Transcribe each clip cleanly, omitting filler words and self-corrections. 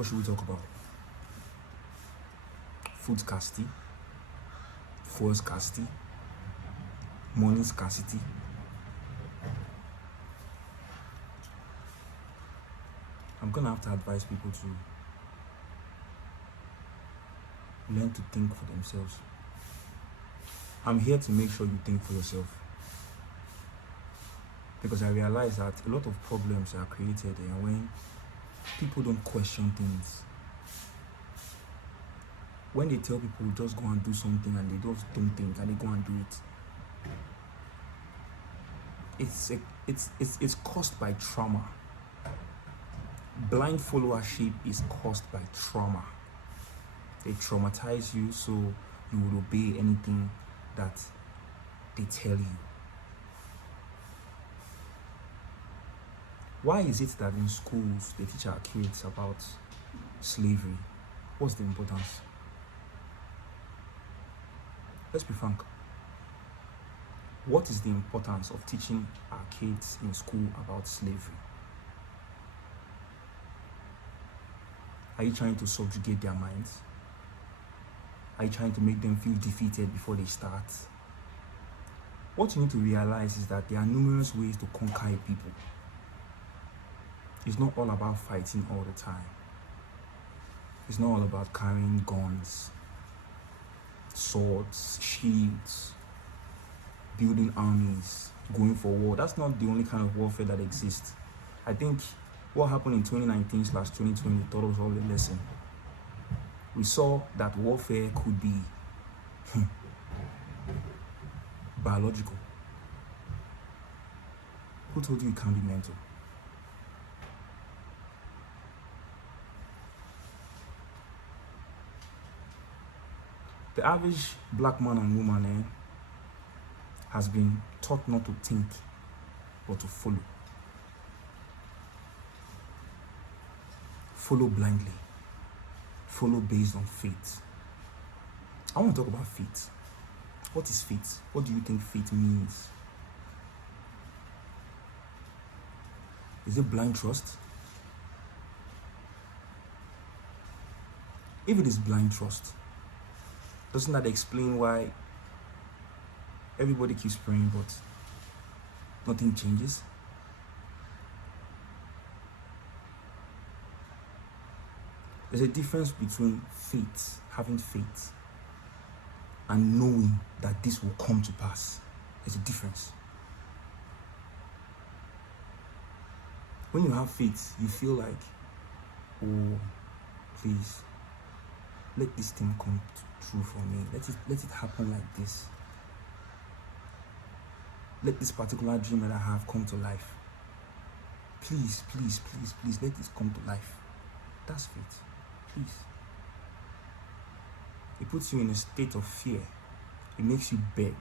What should we talk about? Food scarcity, fuel scarcity, money scarcity. I'm gonna have to advise people to learn to think for themselves. I'm here to make sure you think for yourself, because I realize that a lot of problems are created when people don't question things. When they tell people just go and do something and they just don't think and they go and do it, it's caused by trauma. Blind followership is caused by trauma. They traumatize you so you will obey anything that they tell you. Why is it that in schools they teach our kids about slavery? What's the importance? Let's be frank. What is the importance of teaching our kids in school about slavery? Are you trying to subjugate their minds? Are you trying to make them feel defeated before they start? What you need to realize is that there are numerous ways to conquer a people. It's not all about fighting all the time. It's not all about carrying guns, swords, shields, building armies, going for war. That's not the only kind of warfare that exists. I think what happened in 2019/2020 taught us all a lesson. We saw that warfare could be biological. Who told you it can't be mental? The average black man and woman has been taught not to think, but to follow. Follow blindly. Follow based on faith. I want to talk about faith. What is faith? What do you think faith means? Is it blind trust? If it is blind trust, doesn't that explain why everybody keeps praying but nothing changes? There's a difference between faith, having faith, and knowing that this will come to pass. There's a difference. When you have faith, you feel like, oh, please, let this thing come true for me. Let it happen like this. Let this particular dream that I have come to life. Please, please, please, please, let this come to life. That's faith. Please. It puts you in a state of fear. It makes you beg.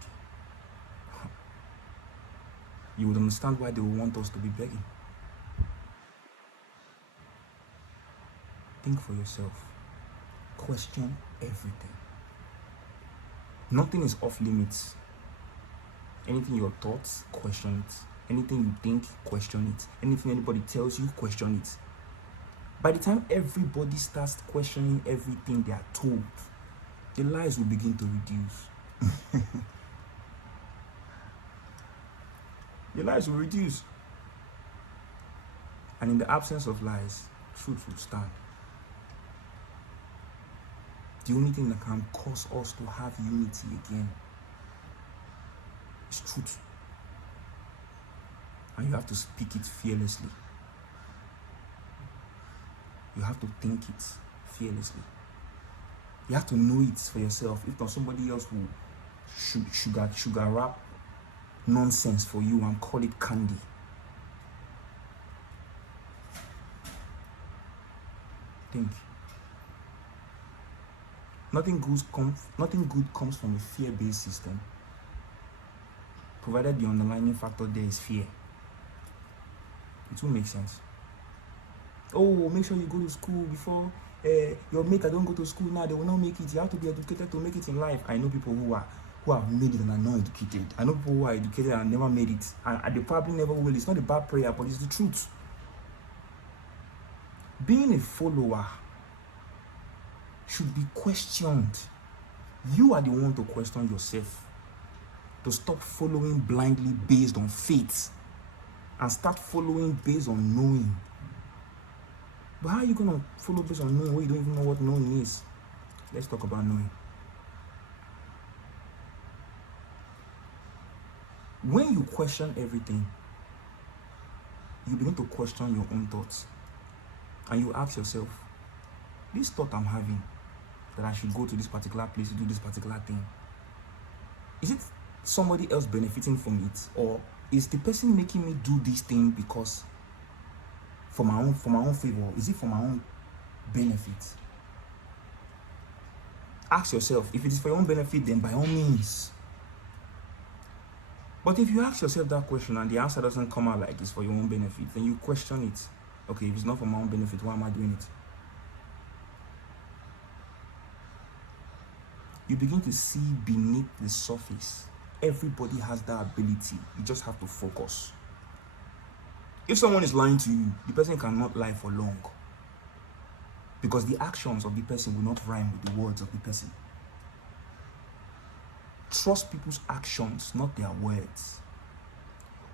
You would understand why they would want us to be begging. Think for yourself. Question everything. Nothing is off limits. Anything your thoughts, question it. Anything you think, question it. Anything anybody tells you, question it. By the time everybody starts questioning everything they are told, the lies will begin to reduce. The lies will reduce. And in the absence of lies, truth will stand. The only thing that can cause us to have unity again is truth. And you have to speak it fearlessly. You have to think it fearlessly. You have to know it for yourself. If not, somebody else will sugar wrap nonsense for you and call it candy. Think. Nothing good comes from a fear-based system, provided the underlying factor there is fear. It will make sense. Oh, make sure you go to school before your mate that don't go to school now, they will not make it. You have to be educated to make it in life. I know people who have made it and are not educated. I know people who are educated and never made it, and they probably never will. It's not a bad prayer, but it's the truth. Being a follower should be questioned. You are the one to question yourself, to stop following blindly based on faith and start following based on knowing. But how are you going to follow based on knowing when you don't even know what knowing is? Let's talk about knowing. When you question everything, you begin to question your own thoughts. And you ask yourself, this thought I'm having, that I should go to this particular place to do this particular thing, is it somebody else benefiting from it? Or is the person making me do this thing because for my own favor? Is it for my own benefit? Ask yourself. If it is for your own benefit, then by all means. But if you ask yourself that question and the answer doesn't come out like it's for your own benefit, then you question it. Okay, if it's not for my own benefit, why am I doing it? You begin to see beneath the surface. Everybody has that ability. You just have to focus. If someone is lying to you, the person cannot lie for long, because the actions of the person will not rhyme with the words of the person. Trust people's actions, not their words.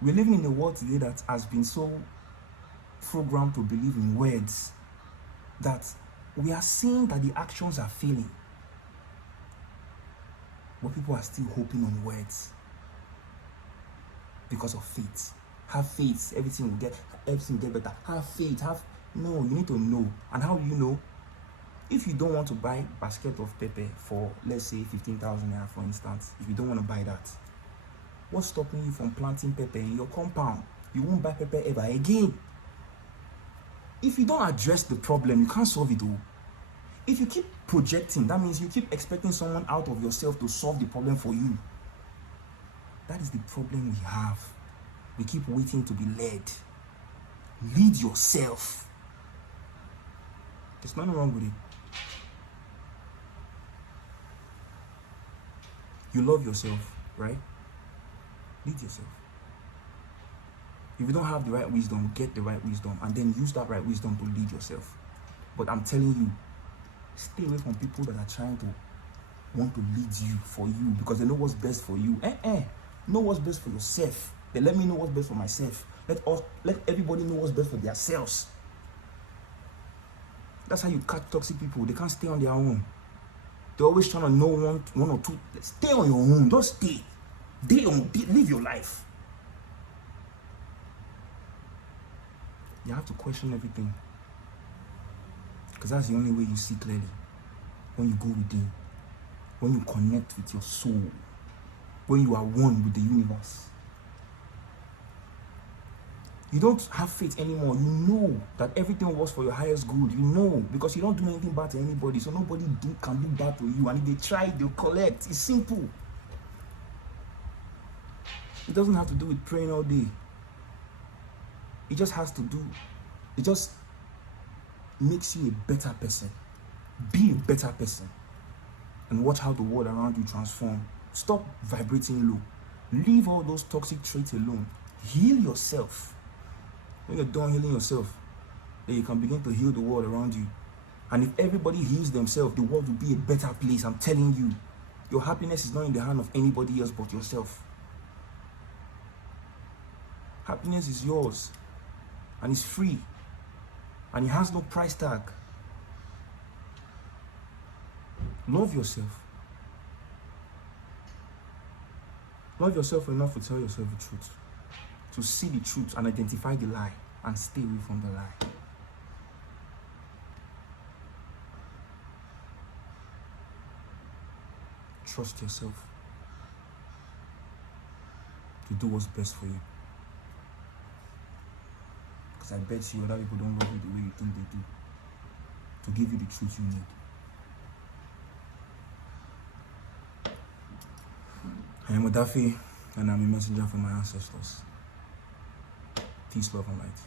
We're living in a world today that has been so programmed to believe in words that we are seeing that the actions are failing. But people are still hoping on words because of faith. Have faith, everything will get better. Have faith, no, you need to know. And how do you know? If you don't want to buy a basket of pepper for, let's say, 15,000 naira, for instance, if you don't want to buy that, what's stopping you from planting pepper in your compound? You won't buy pepper ever again. If you don't address the problem, you can't solve it all. If you keep projecting, that means you keep expecting someone out of yourself to solve the problem for you. That is the problem we have. We keep waiting to be led. Lead yourself. There's nothing wrong with it. You love yourself, right? Lead yourself. If you don't have the right wisdom, get the right wisdom and then use that right wisdom to lead yourself. But I'm telling you, stay away from people that are trying to want to lead you for you because they know what's best for you. Know what's best for yourself. They let me know what's best for myself. Let everybody know what's best for themselves. That's how you catch toxic people. They can't stay on their own. They're always trying to know one or two. Stay on your own. Just stay. Live your life. You have to question everything. Because that's the only way you see clearly. When you go within. When you connect with your soul. When you are one with the universe. You don't have faith anymore. You know that everything works for your highest good. You know, because you don't do anything bad to anybody. So nobody can do bad to you. And if they try, they'll collect. It's simple. It doesn't have to do with praying all day. It just makes you a better person. Be a better person. And watch how the world around you transform. Stop vibrating low. Leave all those toxic traits alone. Heal yourself. When you're done healing yourself, then you can begin to heal the world around you. And if everybody heals themselves, the world will be a better place. I'm telling you. Your happiness is not in the hand of anybody else but yourself. Happiness is yours. And it's free. And it has no price tag. Love yourself. Love yourself enough to tell yourself the truth. To see the truth and identify the lie and stay away from the lie. Trust yourself to do what's best for you. Because I bet you other people don't love you the way you think they do. To give you the truth you need. I am Odafe, and I'm a messenger from my ancestors. Peace, love, and light.